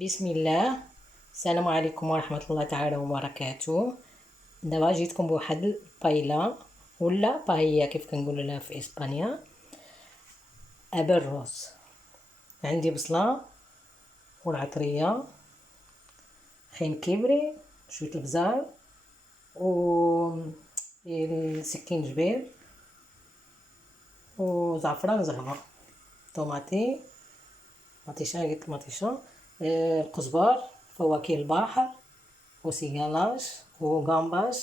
بسم الله. السلام عليكم ورحمة الله تعالى وبركاته. دابا جيتكم بواحد البايلا ولا باهية كيف كنقولوا لها في اسبانيا، ابرز. عندي بصلة والعطرية، خين كبري، شوية البزار و السكينجبير وزعفران زهرة، طوماطي مطيشة، قلت مطيشة، القزبر، فواكه البحر وسيجالاش وغامباش،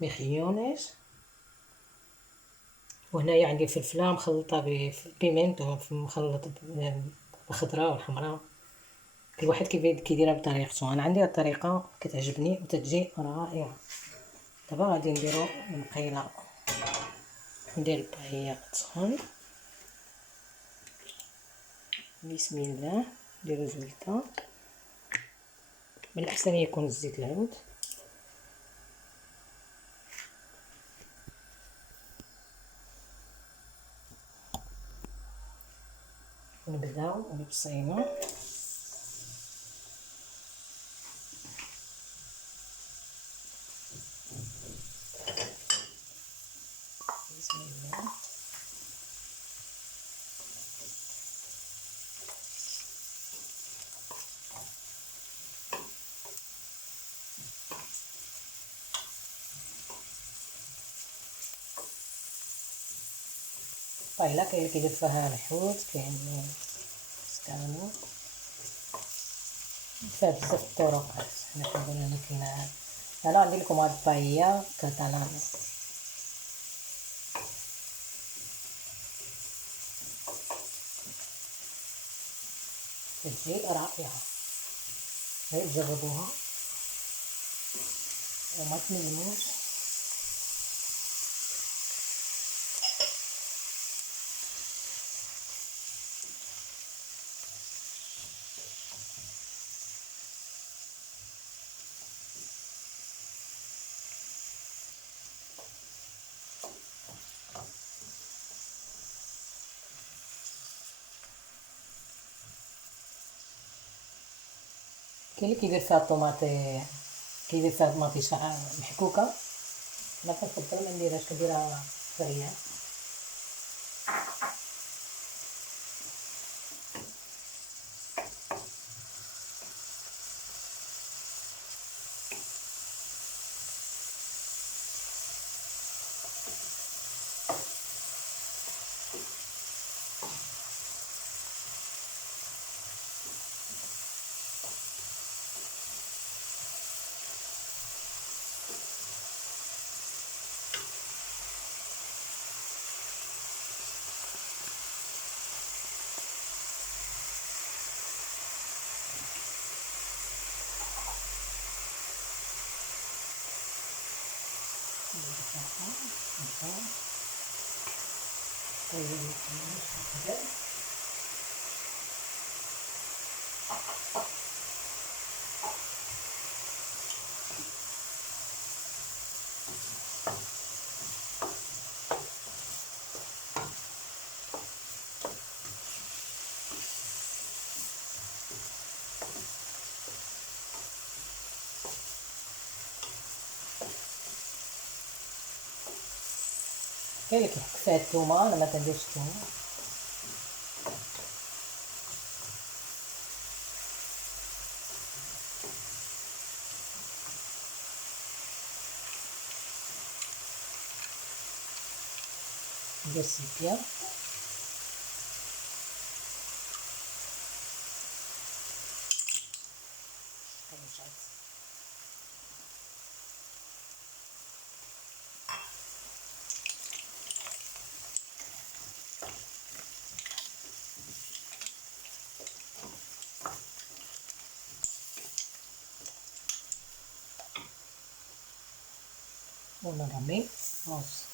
مخيونيش. وهنايا عندي فلفله مخلطه ببيمنتو مخلط بالخضراء والحمراء. كل واحد كيديرها بطريقته. انا عندي الطريقه كتعجبني وتتجي رائعه. دابا غادي نديرو المقيله، ندير الباهيه تسخن. بسم الله. نديرو زولته، من الاحسن يكون الزيت العود. ونبداو بالبصيمه. بسم الله. طيله كاين اللي كيدير فيها الحوت، كاين سكانو، فيها بزاف الطرق. حنا كنقول انا كاينه. انا غندير لكم هاد الباهيه كاتالان. تجي رائعه، غير جربوها وما تندموش. كاين اللي كيدير فيها الطوماطي، كيدير فيها طماطيشه محكوكه. انا كنفضل ما نديرهاش، كنديرها فريه. كاين اللي كيحك فيها الثومه، انا ما كنديرش الثومه. ندير السيبيا ونرمي رز.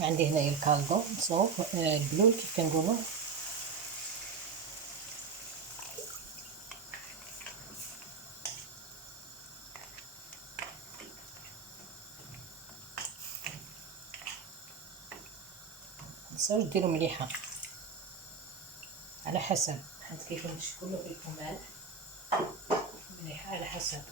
عندي هنايا الكالدو مصوب البلول كيف كنقولوا. متنساوش ديروا مليحه على حسب حيت كيكون هادشي كله فيه مالح، مليحه على حسب.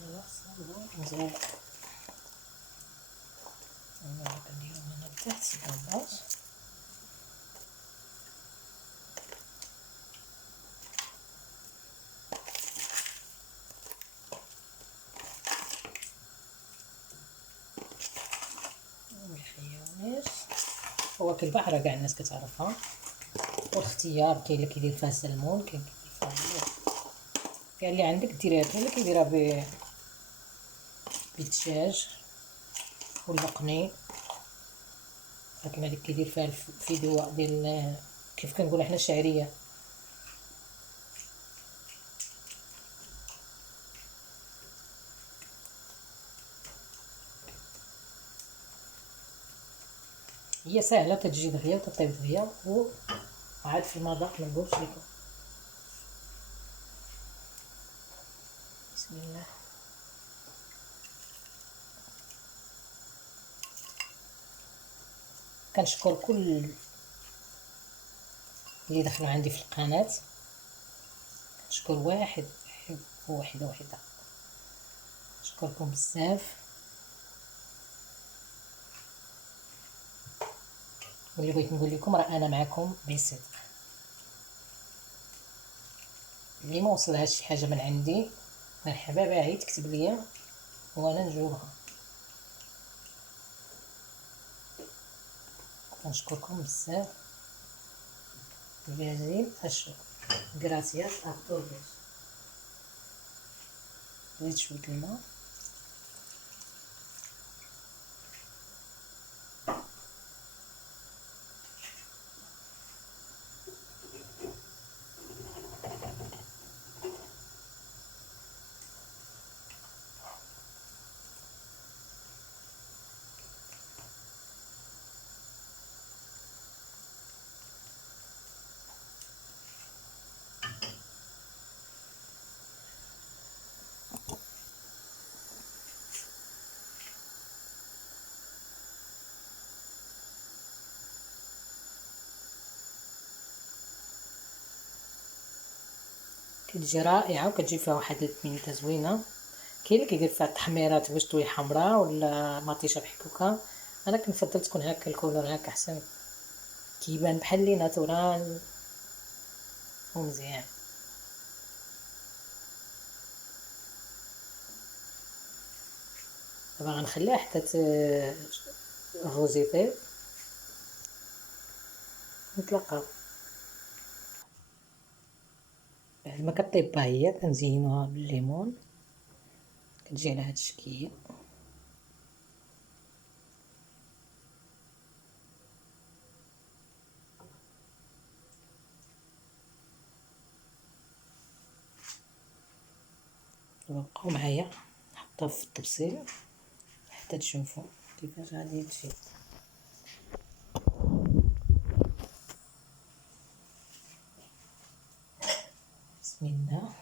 يلا صافي مزيان. انا كنديرو هنا لتحت الضباط. مخيونيش هو كالبحرة كاع الناس كتعرفها، والاختيار كاين اللي كيدير فيها السلمون، كاين كيدير فيها كاع اللي عندك ديريها، كاين اللي كيديرها بالدجاج والبقني، لكن هذيك كيدير فيها الفيدوا ديال كيف كنقولوا حنا الشعريه. هي سهله تتجي دغيا وتطيب دغيا، وعاد في المذاق ما نقولش لكم. بسم الله. كنشكر كل اللي دخلوا عندي في القناه، كنشكر واحد وحده نشكركم بزاف، واللي بغيت نقول لكم راه انا معكم بصدق. اللي ما وصلهاش شي حاجه من عندي مرحبا باهي تكتب ليا وانا نجاوبها. كنشكركم بزاف، جزيل الشكر. غراسياس ا todos. زيد شويه الماء. كتجي رائعه وكتجي فيها واحد البينته زوينه. كاين اللي كيدير فيها التحميرات باش تولي حمراء ولا مطيشه بحكوكه، انا كنفضل تكون هكا الكولور هكا احسن، كيبان بحال لي ناتورال ومزيان. دابا غنخليها حتى الروز يطيب، نتلاقاو. بعد ما كطيب هي كنزينوها بالليمون، كتجي على هاد الشكل. بقاو معايا نحطها في الطبسيل حتى تشوفوا كيفاش غادي تجي. بسم الله.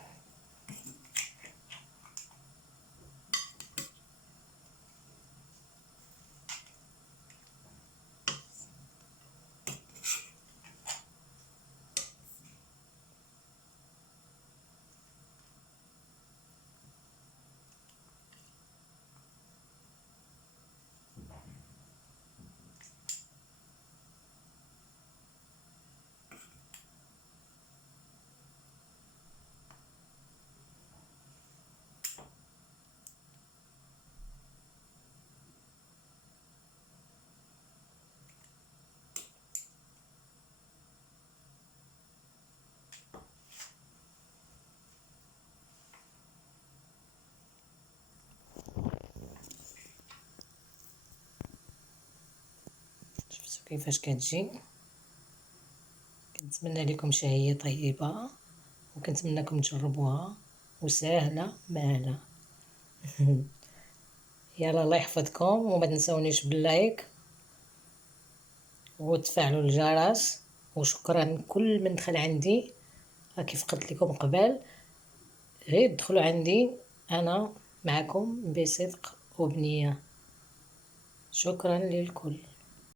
شفتوا كيفاش كتجي؟ كنتمنى لكم شهية طيبة، وكنتمنىكم تجربوها وسهلة مهلة. يلا الله يحفظكم، وما تنسونيش باللايك وتفعلوا الجرس. وشكرا كل من دخل عندي، كيف قلت لكم قبل، غير دخلوا عندي، انا معكم بصدق وبنية. شكرا للكل.